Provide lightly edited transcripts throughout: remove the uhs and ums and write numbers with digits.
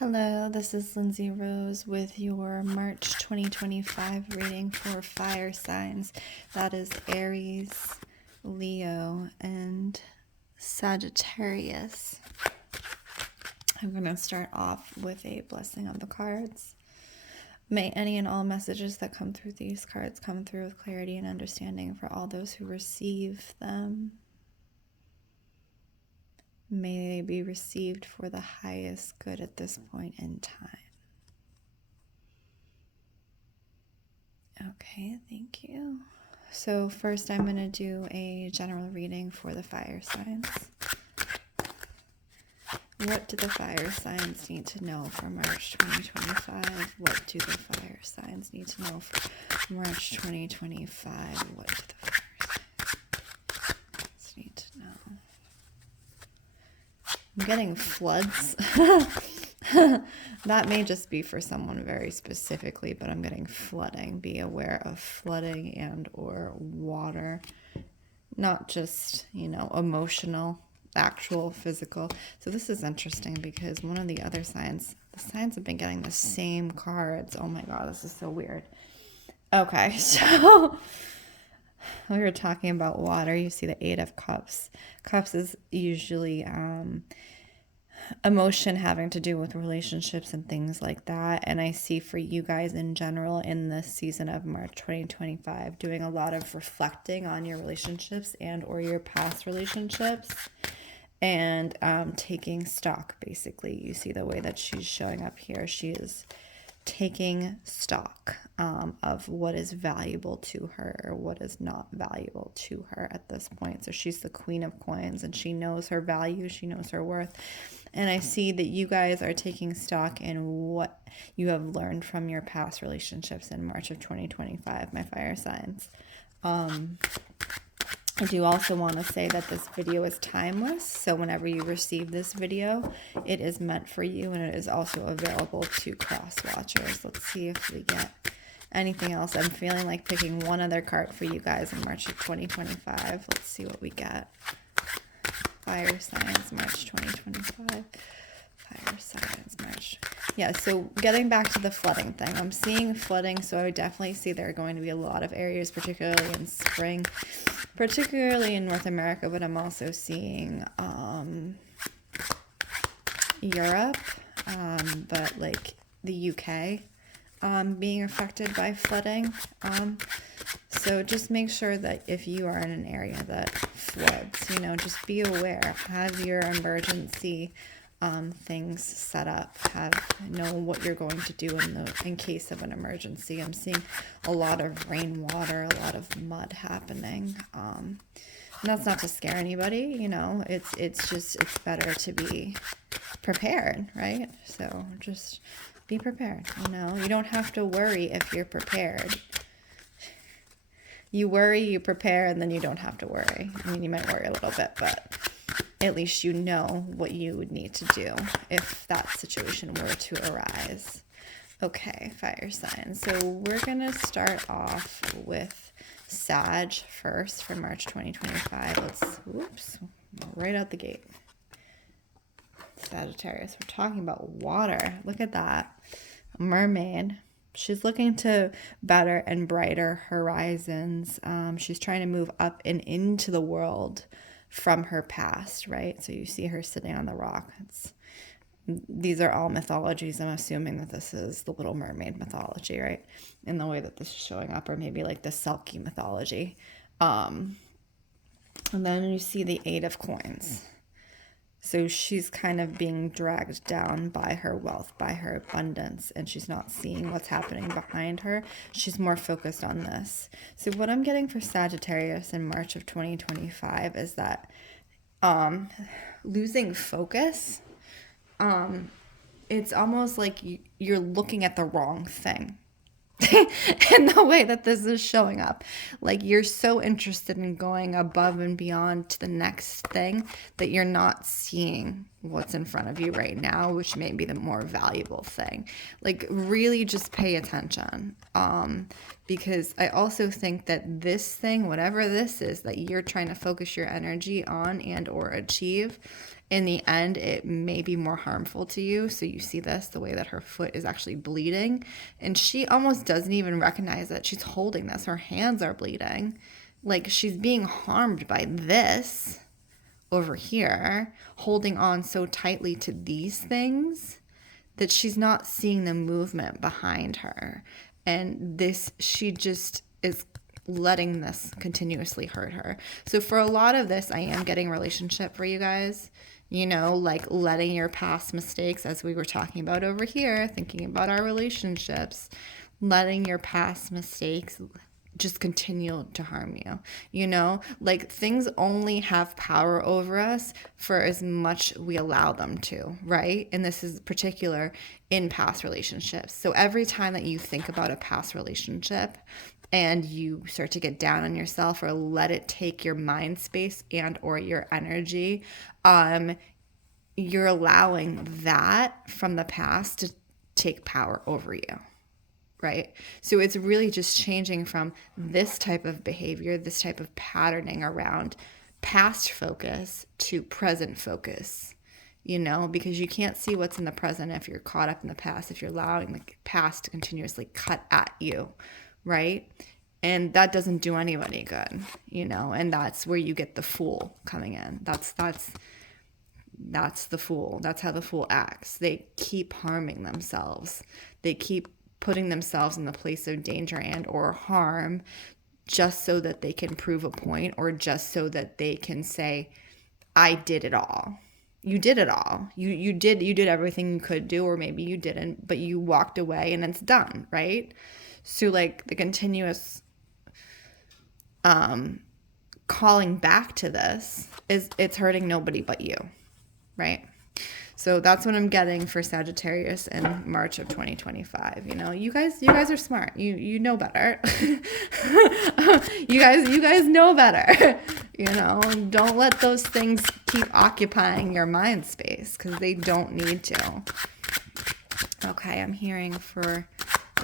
Hello, this is Lindsey Rose with your March 2025 reading for fire signs. That is Aries, Leo, and Sagittarius. I'm going to start off with a blessing of the cards. May any and all messages that come through these cards come through with clarity and understanding for all those who receive them. May they be received for the highest good at this point in time. Okay, thank you. So first I'm going to do a general reading for the fire signs. What do the fire signs need to know for March 2025? What do the fire signs need to know for March 2025? What do the fire signs need to know? I'm getting floods. That may just be for someone very specifically, but I'm getting flooding. Be aware of flooding and or water. Not just, emotional, actual, physical. So this is interesting because one of the other signs, the signs have been getting the same cards. Oh my God, this is so weird. Okay, so we were talking about water. You see the Eight of Cups. Cups is usually emotion having to do with relationships and things like that. And I see for you guys in general in this season of March 2025, doing a lot of reflecting on your relationships and or your past relationships and taking stock, basically. You see the way that she's showing up here. She is taking stock of what is valuable to her or what is not valuable to her at this point. So she's the Queen of Coins and she knows her value, she knows her worth. And I see that you guys are taking stock in what you have learned from your past relationships in March of 2025, my fire signs. I do also want to say that this video is timeless, so whenever you receive this video, it is meant for you, and it is also available to cross-watchers. Let's see if we get anything else. I'm feeling like picking one other card for you guys in March of 2025. Let's see what we get. Fire signs, March 2025. Fire signs, March. Yeah, so getting back to the flooding thing. I'm seeing flooding, so I definitely see there are going to be a lot of areas, particularly in spring, particularly in North America, but I'm also seeing Europe, but like the UK being affected by flooding. So just make sure that if you are in an area that floods, just be aware. Have your emergency things set up. Know what you're going to do in case of an emergency. I'm seeing a lot of rainwater, a lot of mud happening. And that's not to scare anybody, it's better to be prepared, right? So just be prepared, You don't have to worry if you're prepared. You worry, you prepare, and then you don't have to worry. I mean, you might worry a little bit, but at least you know what you would need to do if that situation were to arise. Okay, fire signs. So we're going to start off with Sag first for March 2025. Right out the gate. Sagittarius. We're talking about water. Look at that. Mermaid. She's looking to better and brighter horizons. She's trying to move up and into the world from her past, right? So you see her sitting on the rock. These are all mythologies. I'm assuming that this is the Little Mermaid mythology, right? In the way that this is showing up, or maybe like the Selkie mythology. And then you see the Eight of Coins. So she's kind of being dragged down by her wealth, by her abundance, and she's not seeing what's happening behind her. She's more focused on this. So what I'm getting for Sagittarius in March of 2025 is that losing focus, it's almost like you're looking at the wrong thing. In the way that this is showing up. Like you're so interested in going above and beyond to the next thing that you're not seeing what's in front of you right now, which may be the more valuable thing. Like really just pay attention. Because I also think that this thing, whatever this is that you're trying to focus your energy on and or achieve, in the end, it may be more harmful to you. So you see this, the way that her foot is actually bleeding. And she almost doesn't even recognize that she's holding this. Her hands are bleeding. Like she's being harmed by this over here, holding on so tightly to these things that she's not seeing the movement behind her. And this, she just is letting this continuously hurt her. So for a lot of this, I am getting relationship for you guys. You know, like letting your past mistakes, as we were talking about over here, thinking about our relationships, letting your past mistakes just continue to harm you. You know, like things only have power over us for as much we allow them to, right? And this is particular in past relationships. So every time that you think about a past relationship and you start to get down on yourself or let it take your mind space and or your energy, you're allowing that from the past to take power over you, right? So it's really just changing from this type of behavior, this type of patterning around past focus to present focus, you know, because you can't see what's in the present if you're caught up in the past, if you're allowing the past to continuously cut at you, right? And that doesn't do anybody good, you know, and that's where you get the fool coming in. That's the fool. That's how the fool acts. They keep harming themselves. They keep putting themselves in the place of danger and or harm just so that they can prove a point or just so that they can say, I did it all. You did it all. You did everything you could do, or maybe you didn't, but you walked away and it's done, right? So like the continuous calling back to this it's hurting nobody but you, right? So that's what I'm getting for Sagittarius in March of 2025. You know, you guys are smart. You know better. you guys know better. You know, don't let those things keep occupying your mind space because they don't need to. Okay, I'm hearing for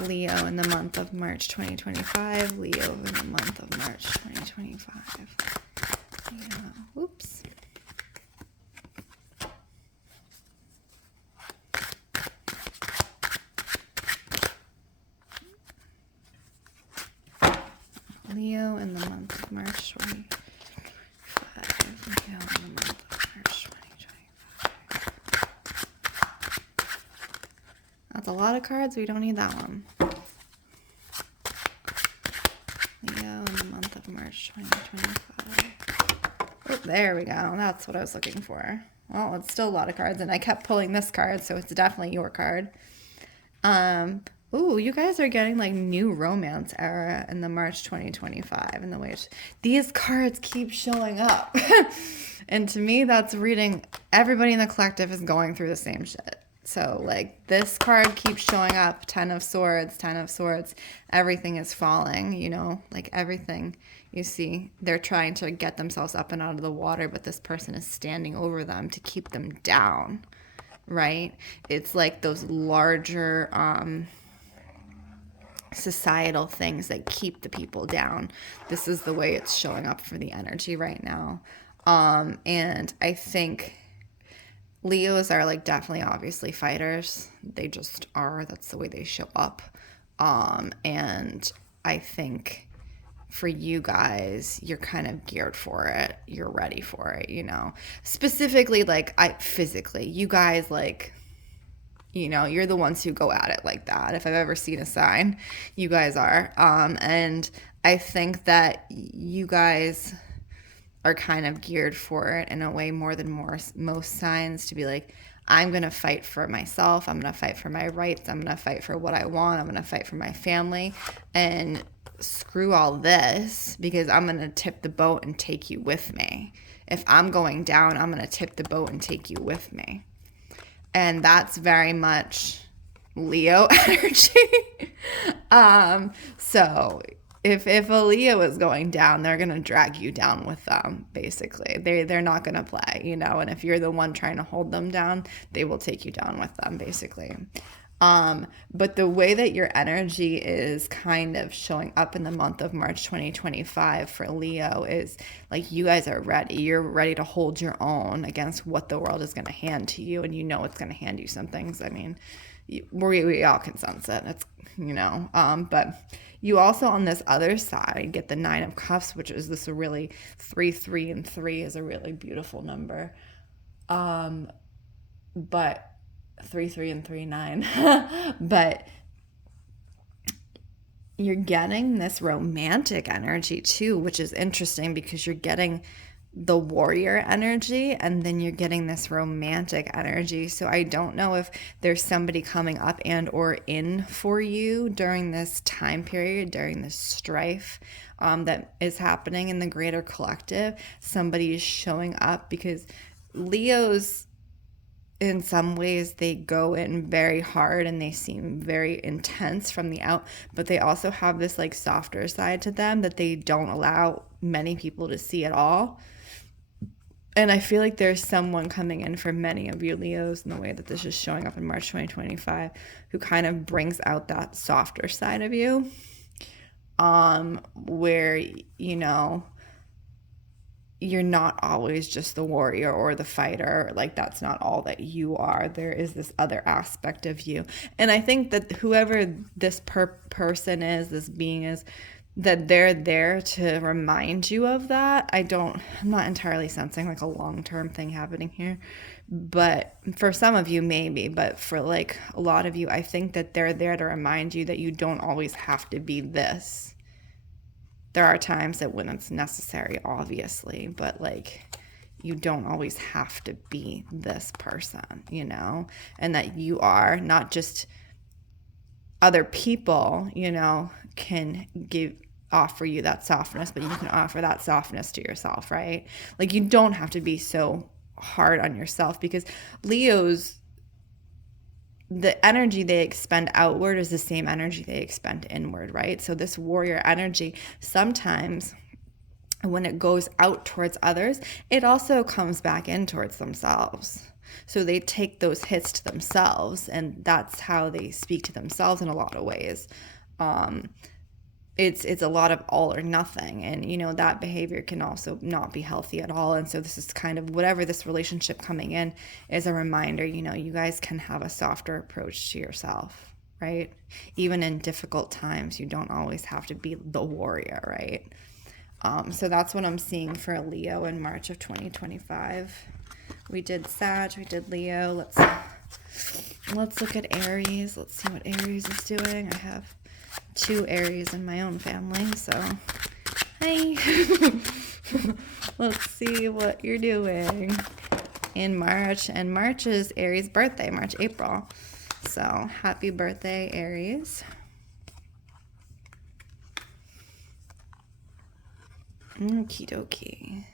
Leo in the month of March 2025. Leo in the month of March 2025. Yeah. Oops. Leo in the month of March 2025. Leo in the month of March 2025. That's a lot of cards. We don't need that one. Leo in the month of March 2025. Oh, there we go. That's what I was looking for. Well, it's still a lot of cards, and I kept pulling this card, so it's definitely your card. Ooh, you guys are getting like new romance era in the March 2025 in the way these cards keep showing up. And to me, that's reading everybody in the collective is going through the same shit. So like this card keeps showing up, 10 of Swords, everything is falling, you know, like everything you see, they're trying to get themselves up and out of the water, but this person is standing over them to keep them down, right? It's like those larger, societal things that keep the people down. This is the way it's showing up for the energy right now. And I think Leos are like definitely obviously fighters. They just are. That's the way they show up. And I think for you guys, you're kind of geared for it. You're ready for it, you know. Specifically, like physically, you guys like, you know, you're the ones who go at it like that. If I've ever seen a sign, you guys are. And I think that you guys are kind of geared for it in a way more than most signs, to be like, I'm going to fight for myself. I'm going to fight for my rights. I'm going to fight for what I want. I'm going to fight for my family. And screw all this, because I'm going to tip the boat and take you with me. If I'm going down, I'm going to tip the boat and take you with me. And that's very much Leo energy. So if a Leo is going down, they're going to drag you down with them, basically. They're not going to play, you know. And if you're the one trying to hold them down, they will take you down with them, basically. But the way that your energy is kind of showing up in the month of March 2025 for Leo is like you guys are ready. You're ready to hold your own against what the world is going to hand to you, and you know it's going to hand you some things. I mean, we all can sense it. It's, but you also on this other side get the 9 of Cups, which is this really 3, 3, and 3 is a really beautiful number. But 3, 3, and 3, 9. But you're getting this romantic energy too, which is interesting because you're getting the warrior energy and then you're getting this romantic energy. So I don't know if there's somebody coming up and or in for you during this time period, during this strife that is happening in the greater collective. Somebody is showing up because Leo's, in some ways, they go in very hard and they seem very intense from the out, but they also have this like softer side to them that they don't allow many people to see at all. And I feel like there's someone coming in for many of you Leos in the way that this is showing up in March 2025 who kind of brings out that softer side of you, where, you're not always just the warrior or the fighter. Like, that's not all that you are. There is this other aspect of you. And I think that whoever this person is, this being is, that they're there to remind you of that. I'm not entirely sensing like a long-term thing happening here. But for some of you, maybe. But for like a lot of you, I think that they're there to remind you that you don't always have to be this. There are times that when it's necessary, obviously, but like you don't always have to be this person, and that you are not just other people, can offer you that softness, but you can offer that softness to yourself, right? Like you don't have to be so hard on yourself because Leo's, the energy they expend outward is the same energy they expend inward, right? So this warrior energy, sometimes when it goes out towards others, it also comes back in towards themselves. So they take those hits to themselves, and that's how they speak to themselves in a lot of ways. It's a lot of all or nothing, and that behavior can also not be healthy at all. And so this is kind of whatever this relationship coming in is a reminder, you guys can have a softer approach to yourself, right? Even in difficult times, you don't always have to be the warrior, right? So that's what I'm seeing for Leo in March of 2025. We did Sag, we did Leo. Let's look at Aries. Let's see what Aries is doing. I have 2 Aries in my own family, so hi. Let's see what you're doing in March. And March is Aries' birthday, April. So happy birthday, Aries. Okie dokie.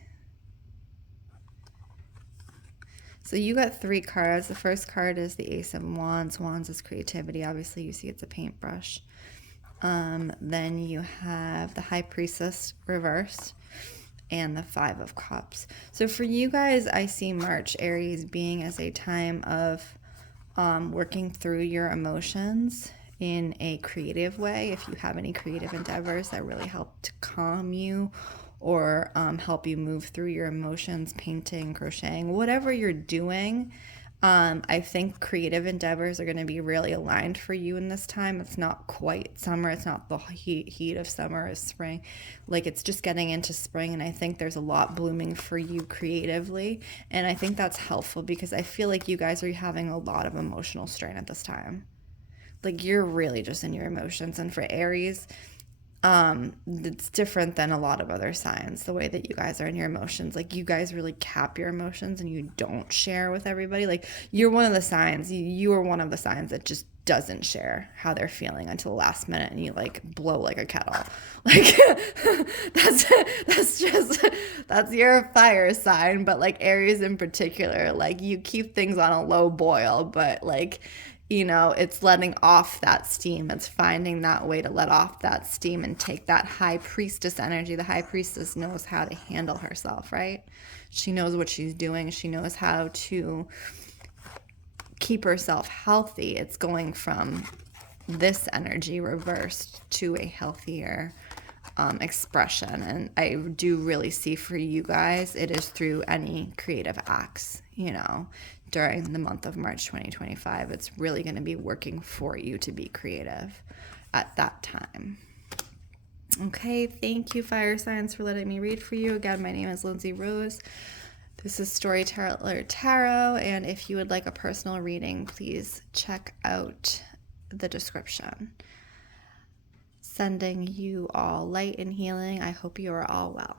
So you got 3 cards. The first card is the Ace of Wands. Wands is creativity. Obviously, you see it's a paintbrush. Then you have the High Priestess reversed and the 5 of Cups. So for you guys, I see March, Aries, being as a time of working through your emotions in a creative way. If you have any creative endeavors that really help to calm you or help you move through your emotions, painting, crocheting, whatever you're doing, I think creative endeavors are going to be really aligned for you in this time. It's not quite summer. It's not the heat of summer or spring. Like, it's just getting into spring, and I think there's a lot blooming for you creatively. And I think that's helpful because I feel like you guys are having a lot of emotional strain at this time. Like, you're really just in your emotions. And for Aries, it's different than a lot of other signs, the way that you guys are in your emotions. Like, you guys really cap your emotions and you don't share with everybody. Like, you're one of the signs, you are one of the signs that just doesn't share how they're feeling until the last minute, and you like blow like a kettle. Like, that's your fire sign. But like Aries in particular, like, you keep things on a low boil, but like, it's letting off that steam. It's finding that way to let off that steam and take that High Priestess energy. The High Priestess knows how to handle herself, right? She knows what she's doing. She knows how to keep herself healthy, it's going from this energy reversed to a healthier expression. And I do really see for you guys, it is through any creative acts, during the month of March 2025. It's really going to be working for you to be creative at that time. Okay, thank you, fire signs, for letting me read for you. Again, my name is Lindsey Rose. This is Storyteller Tarot, and if you would like a personal reading, please check out the description. Sending you all light and healing. I hope you are all well.